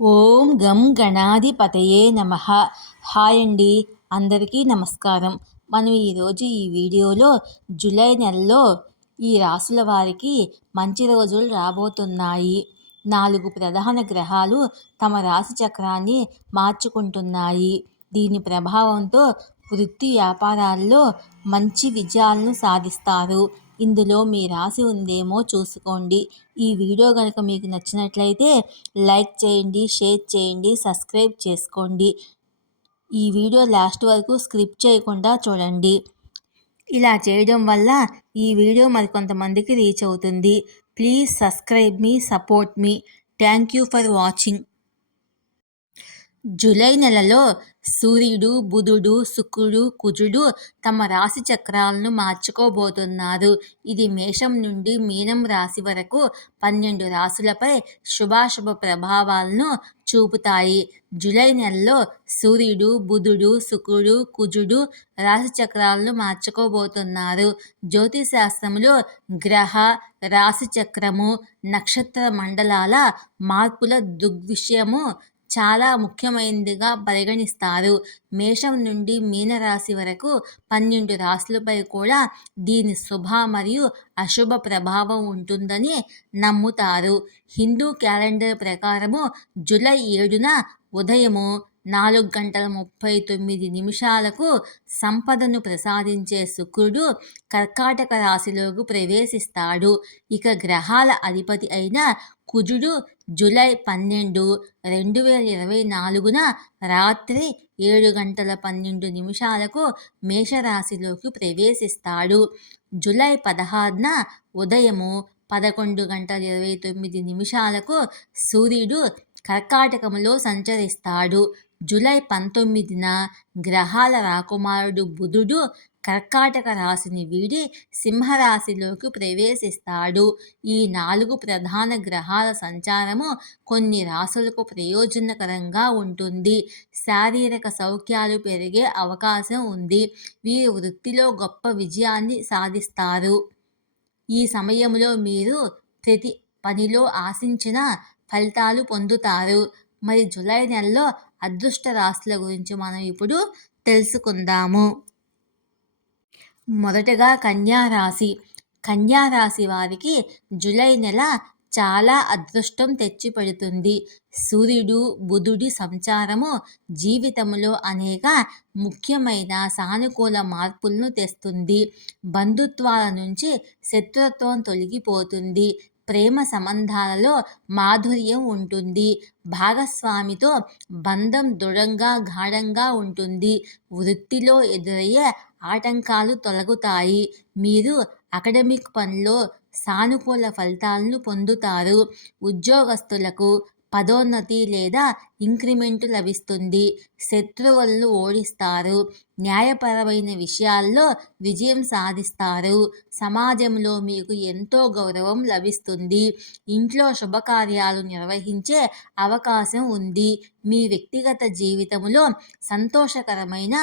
ఓం గం గణాధిపతయే నమః. హాయ్ అండి, అందరికీ నమస్కారం. మనం ఈరోజు ఈ వీడియోలో జూలై నెలలో ఈ రాసుల వారికి మంచి రోజులు రాబోతున్నాయి. 4 ప్రధాన గ్రహాలు తమ రాశి చక్రాన్ని మార్చుకుంటున్నాయి. దీని ప్రభావంతో వృత్తి వ్యాపారాల్లో మంచి విజయాలను సాధిస్తారు. ఇందులో మీ రాశి ఉందేమో చూసుకోండి. ఈ వీడియో కనుక మీకు నచ్చినట్లయితే లైక్ చేయండి, షేర్ చేయండి, సబ్స్క్రైబ్ చేసుకోండి. ఈ వీడియో లాస్ట్ వరకు స్కిప్ చేయకుండా చూడండి. ఇలా చేయడం వల్ల ఈ వీడియో మరికొంతమందికి రీచ్ అవుతుంది. Please subscribe me, support me. Thank you for watching. July నెలలో సూర్యుడు, బుధుడు, శుక్రుడు, కుజుడు తమ రాశి చక్రాలను మార్చుకోబోతున్నారు. ఇది మేషం నుండి మీనం రాశి వరకు 12 రాశులపై శుభాశుభ ప్రభావాలను చూపుతాయి. జూలై నెలలో సూర్యుడు, బుధుడు, శుక్రుడు, కుజుడు రాశి చక్రాలను మార్చుకోబోతున్నారు. జ్యోతిశాస్త్రంలో గ్రహ, రాశి చక్రము, నక్షత్ర మండలాల మార్పుల దృగ్విషయము చాలా ముఖ్యమైనదిగా పరిగణిస్తారు. మేషం నుండి మీనరాశి వరకు 12 రాశులపై కూడా దీని శుభ మరియు అశుభ ప్రభావం ఉంటుందని నమ్ముతారు. హిందూ క్యాలెండర్ ప్రకారము జూలై 7న ఉదయము 4:39 సంపదను ప్రసాదించే శుక్రుడు కర్కాటక రాశిలోకి ప్రవేశిస్తాడు. ఇక గ్రహాల అధిపతి అయిన కుజుడు జూలై 12, 2024న రాత్రి 7:12 మేషరాశిలోకి ప్రవేశిస్తాడు. జూలై 16న ఉదయము 11:29 సూర్యుడు కర్కాటకములో సంచరిస్తాడు. జూలై 19న గ్రహాల రాకుమారుడు బుధుడు కర్కాటక రాశిని వీడి సింహరాశిలోకి ప్రవేశిస్తాడు. ఈ 4 ప్రధాన గ్రహాల సంచారము కొన్ని రాశులకు ప్రయోజనకరంగా ఉంటుంది. శారీరక సౌఖ్యాలు పెరిగే అవకాశం ఉంది. వీరు వృత్తిలో గొప్ప విజయాన్ని సాధిస్తారు. ఈ సమయంలో మీరు ప్రతి పనిలో ఆశించిన ఫలితాలు పొందుతారు. మరి జూలై నెలలో అదృష్ట రాశుల గురించి మనం ఇప్పుడు తెలుసుకుందాము. మొదటగా కన్యా రాశి. కన్యా రాశి వారికి జూలై నెల చాలా అదృష్టం తెచ్చిపెడుతుంది. సూర్యుడు, బుధుడి సంచారము జీవితంలో అనేక ముఖ్యమైన సానుకూల మార్పులను తెస్తుంది. బంధుత్వాల నుంచి శత్రుత్వం తొలగిపోతుంది. ప్రేమ సంబంధాలలో మాధుర్యం ఉంటుంది. భాగస్వామితో బంధం దృఢంగా, గాఢంగా ఉంటుంది. వృత్తిలో ఎదురయ్యే ఆటంకాలు తొలగుతాయి. మీరు అకాడమిక్ పనిలో సానుకూల ఫలితాలను పొందుతారు. ఉద్యోగస్తులకు పదోన్నతి లేదా ఇంక్రిమెంట్ లభిస్తుంది. శత్రువులను ఓడిస్తారు. న్యాయపరమైన విషయాల్లో విజయం సాధిస్తారు. సమాజంలో మీకు ఎంతో గౌరవం లభిస్తుంది. ఇంట్లో శుభకార్యాలు నిర్వహించే అవకాశం ఉంది. మీ వ్యక్తిగత జీవితంలో సంతోషకరమైన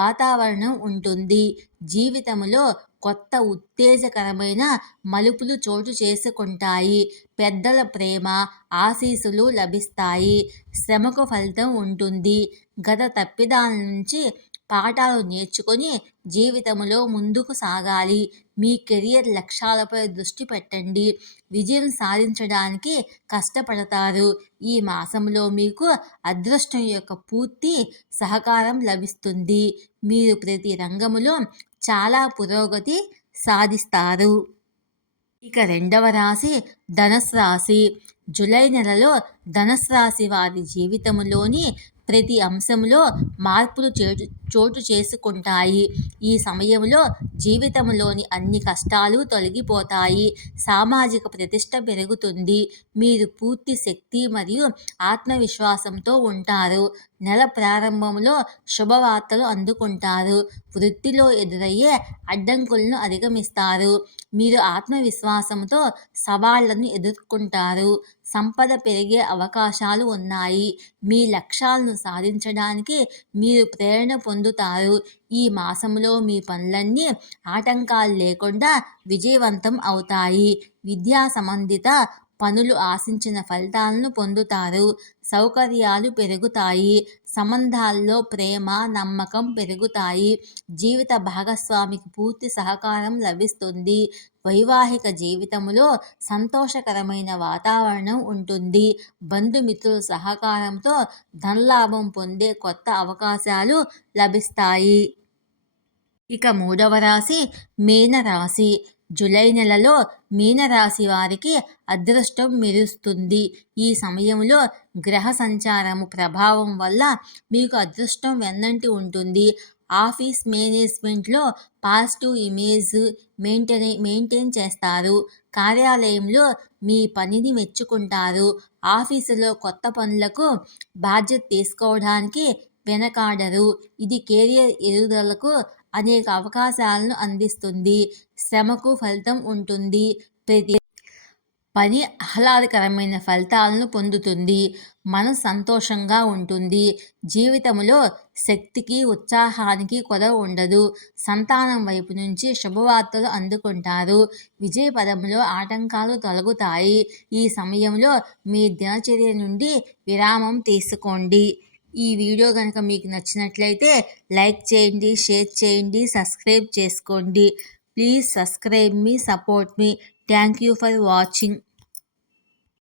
వాతావరణం ఉంటుంది. జీవితంలో కొత్త ఉత్తేజకరమైన మలుపులు చోటు చేసుకుంటాయి. పెద్దల ప్రేమ, ఆశీస్సులు లభిస్తాయి. శ్రమకు ఫలితం ఉంటుంది. గత తప్పిదాల నుంచి పాఠాలు నేర్చుకొని జీవితంలో ముందుకు సాగాలి. మీ కెరియర్ లక్ష్యాలపై దృష్టి పెట్టండి. విజయం సాధించడానికి కష్టపడతారు. ఈ మాసంలో మీకు అదృష్టం యొక్క పూర్తి సహకారం లభిస్తుంది. మీరు ప్రతి రంగంలో చాలా పురోగతి సాధిస్తారు. ఇక రెండవ రాశి ధనుస్సు రాశి. జూలై నెలలో ధనుస్సు రాశి వారి జీవితంలోని ప్రతి అంశంలో మార్పులు చోటు చేసుకుంటాయి. ఈ సమయంలో జీవితంలోని అన్ని కష్టాలు తొలగిపోతాయి. సామాజిక ప్రతిష్ట పెరుగుతుంది. మీరు పూర్తి శక్తి మరియు ఆత్మవిశ్వాసంతో ఉంటారు. నెల ప్రారంభంలో శుభవార్తలు అందుకుంటారు. వృత్తిలో ఎదురయ్యే అడ్డంకులను అధిగమిస్తారు. మీరు ఆత్మవిశ్వాసంతో సవాళ్లను ఎదుర్కొంటారు. సంపద పెరిగే అవకాశాలు ఉన్నాయి. మీ లక్ష్యాలను సాధించడానికి మీరు ప్రేరణ పొందుతారు. ఈ మాసంలో మీ పనులన్నీ ఆటంకాలు లేకుండా విజయవంతం అవుతాయి. విద్యా సంబంధిత పనులు ఆశించిన ఫలితాలను పొందుతారు. సౌకర్యాలు పెరుగుతాయి. సంబంధాల్లో ప్రేమ, నమ్మకం పెరుగుతాయి. జీవిత భాగస్వామికి పూర్తి సహకారం లభిస్తుంది. వైవాహిక జీవితంలో సంతోషకరమైన వాతావరణం ఉంటుంది. బంధుమిత్రుల సహకారంతో ధనలాభం పొందే కొత్త అవకాశాలు లభిస్తాయి. ఇక 3వ రాశి మీనరాశి. జూలై నెలలో మీనరాశి వారికి అదృష్టం మెరుస్తుంది. ఈ సమయంలో గ్రహ సంచారము ప్రభావం వల్ల మీకు అదృష్టం వెన్నంటి ఉంటుంది. ఆఫీస్ మేనేజ్మెంట్లో పాజిటివ్ ఇమేజ్ మెయింటైన్ చేస్తారు. కార్యాలయంలో మీ పనిని మెచ్చుకుంటారు. ఆఫీసులో కొత్త పనులకు బాధ్యత తీసుకోవడానికి వెనకాడరు. ఇది కెరియర్ ఎదుగుదలకు అనేక అవకాశాలను అందిస్తుంది. శ్రమకు ఫలితం ఉంటుంది. ప్రతి పని ఆహ్లాదకరమైన ఫలితాలను పొందుతుంది. మనసు సంతోషంగా ఉంటుంది. జీవితంలో శక్తికి, ఉత్సాహానికి కొదవ ఉండదు. సంతానం వైపు నుంచి శుభవార్తలు అందుకుంటారు. విజయ పదంలో ఆటంకాలు తొలగుతాయి. ఈ సమయంలో మీ దినచర్య నుండి విరామం తీసుకోండి. ఈ వీడియో కనుక మీకు నచ్చినట్లయితే లైక్ చేయండి, షేర్ చేయండి, సబ్స్క్రైబ్ చేసుకోండి. Please subscribe me, support me. Thank you for watching.